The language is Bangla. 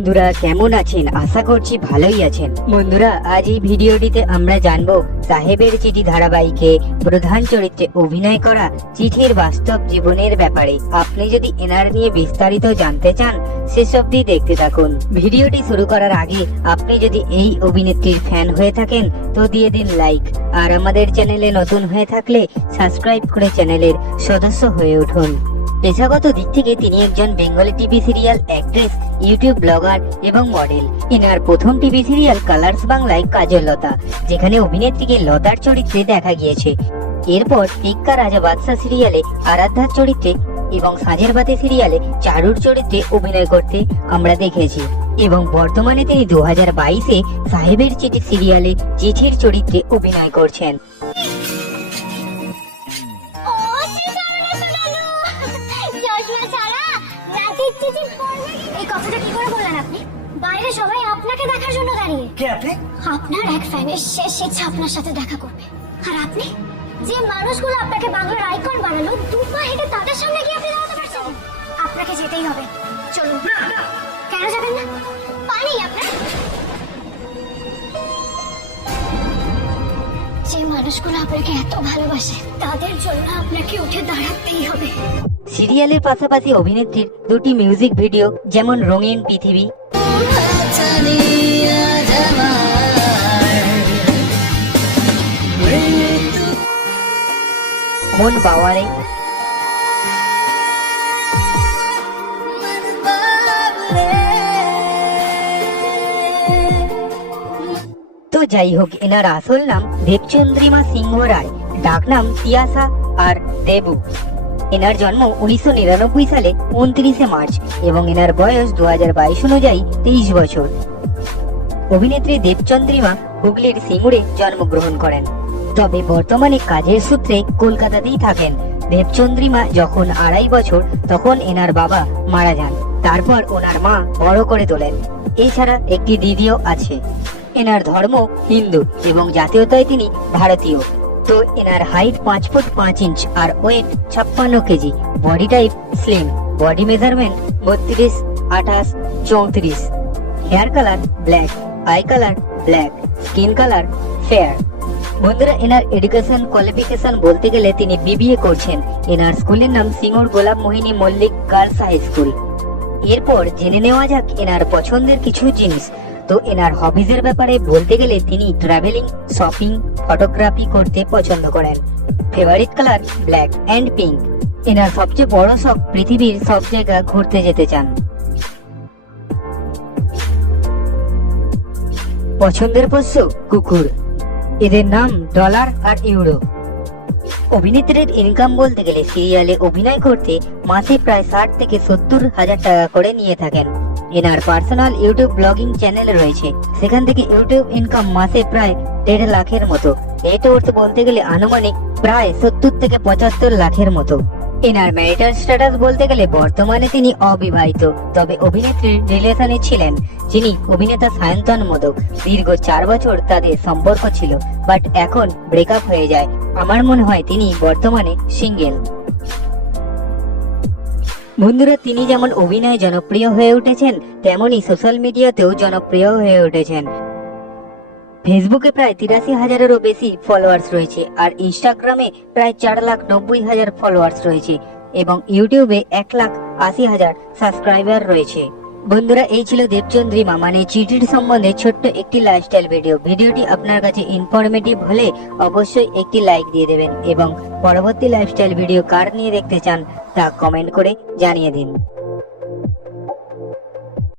বন্ধুরা কেমন আছেন? আশা করছি ভালোই আছেন। বন্ধুরা আজ এই ভিডিওটিতে আমরা জানবো সাহেবের চিঠি ধারাবাহিকে প্রধান চরিত্রে অভিনয় করা চিঠির বাস্তব জীবনের ব্যাপারে। আপনি যদি এনার নিয়ে বিস্তারিত জানতে চান শেষ অবধি দেখতে থাকুন। ভিডিওটি শুরু করার আগে আপনি যদি এই অভিনেত্রীর ফ্যান হয়ে থাকেন তো দিয়ে দিন লাইক, আর আমাদের চ্যানেলে নতুন হয়ে থাকলে সাবস্ক্রাইব করে চ্যানেলের সদস্য হয়ে উঠুন। পেশাগত দিক থেকে তিনি একজন Bengali TV serial actress, YouTube blogger এবং মডেল। এনার প্রথম টিভি সিরিয়াল কালার্স বাংলায় কাজল লতা, যেখানে অভিনেত্রীকে লতার চরিত্রে দেখা গিয়েছে। এরপর টিক্কা রাজা বাদশা সিরিয়ালে আরাধ্যার চরিত্রে এবং সাজের বাতি সিরিয়ালে চারুর চরিত্রে অভিনয় করতে আমরা দেখেছি, এবং বর্তমানে তিনি 2022-এ সাহেবের চিঠি সিরিয়ালে চিঠির চরিত্রে অভিনয় করছেন। এই কথাটা কি করে বললেন আপনি? বাইরে সবাই আপনাকে দেখার জন্য দাঁড়িয়ে। কে আপনি? আপনার এক ফ্যানের শেষ ইচ্ছা আপনার সাথে দেখা করবে। আর আপনি যে মানুষগুলো আপনাকে বাংলার আইকন বানালো, দুপা হেঁটে তাদের সামনে গিয়ে আপনি দাঁড়াতে পারছেন? আপনাকে যেতেই হবে। চলুন। কেন যাবেন না? পানি আপনার। যে মানুষগুলো আপনাকে এত ভালোবাসে তাদের জন্য আপনাকে উঠে দাঁড়াতেই হবে। সিরিয়ালের পাশাপাশি অভিনেত্রীর দুটি মিউজিক ভিডিও, যেমন রঙিন পৃথিবী, মন বাওয়ারে, তো যাই হোক, এনার আসল নাম দেবচন্দ্রিমা সিংহ রায়, ডাকনাম তিয়াসা আর দেবু। এনার জন্ম 1999 সালে 29শে মার্চ এবং এনার বয়স 2022 অনুযায়ী 23 বছর। অভিনেত্রী দেবচন্দ্রিমা হুগলির সিঙ্গুরে জন্মগ্রহণ করেন, তবে বর্তমানে কাজের সূত্রে কলকাতাতেই থাকেন। দেবচন্দ্রিমা যখন 2.5 বছর তখন এনার বাবা মারা যান, তারপর ওনার মা বড় করে তোলেন। এছাড়া একটি দিদিও আছে। এনার ধর্ম হিন্দু এবং জাতীয়তায় তিনি ভারতীয়। তো এনার হাইট 5 ফুট 5 ইঞ্চ আর weight 56 KG. Body type slim, body measurement 32, 28, 34। Hair colour black, eye colour black, skin colour fair. বন্ধুরা এনার এডুকেশন কোয়ালিফিকেশন বলতে গেলে তিনি বিবিএ করছেন। এনার স্কুলের নাম সিঙ্গুর গোলাপ মোহিনী মল্লিক গার্লস হাই স্কুল। এরপর জেনে নেওয়া যাক এনার পছন্দের কিছু জিনিস। তো এনার হবিজের ব্যাপারে বলতে গেলে তিনি ট্রাভেলিং, শপিং, ফটোগ্রাফি করতে পছন্দ করেন। Favourite colour black and pink. এনার সবচেয়ে বড় শখ পৃথিবীর সব জায়গা ঘুরতে যেতে চান। পছন্দের পোষ্য কুকুর। এদের নাম ডলার আর ইউরো। অভিনেত্রীর ইনকাম বলতে গেলে সিরিয়ালে অভিনয় করতে মাসে প্রায় 60 থেকে 70 হাজার টাকা করে নিয়ে থাকেন। এনার পার্সোনাল ইউটিউব ব্লগিং চ্যানেল রয়েছে, সেখান থেকে ইউটিউব ইনকাম মাসে প্রায় 1.5 লাখের মতো। নেট ওয়ার্থ বলতে গেলে আনুমানিক প্রায় 70 থেকে 75 লাখের মতো। এনার ম্যারিটাল স্ট্যাটাস বলতে গেলে বর্তমানে তিনি অবিবাহিত, তবে অভিনেত্রীর রিলেশনে ছিলেন যিনি অভিনেতা সায়ন্তন মোদক। দীর্ঘ 4 বছর তাদের সম্পর্ক ছিল, বাট এখন ব্রেকআপ হয়ে যায়। আমার মনে হয় তিনি বর্তমানে সিঙ্গেল। বন্ধুরা তিনি যেমন অভিনয়ে জনপ্রিয় হয়ে উঠেছেন, তেমনি সোশ্যাল মিডিয়াতেও জনপ্রিয় হয়ে উঠেছেন। ফেসবুকে প্রায় 83,000-এরও বেশি ফলোয়ার্স রয়েছে, আর ইনস্টাগ্রামে প্রায় 4,90,000 ফলোয়ার্স রয়েছে, এবং ইউটিউবে 1,80,000 সাবস্ক্রাইবার রয়েছে। বন্ধুরা এই ছিল দেবচন্দ্রিমা মানে চিঠির সম্বন্ধে ছোট্ট একটি লাইফস্টাইল ভিডিও। ভিডিওটি আপনার কাছে ইনফরমেটিভ হলে অবশ্যই একটি লাইক দিয়ে দেবেন, এবং পরবর্তী লাইফস্টাইল ভিডিও কার নিয়ে দেখতে চান তা কমেন্ট করে জানিয়ে দিন।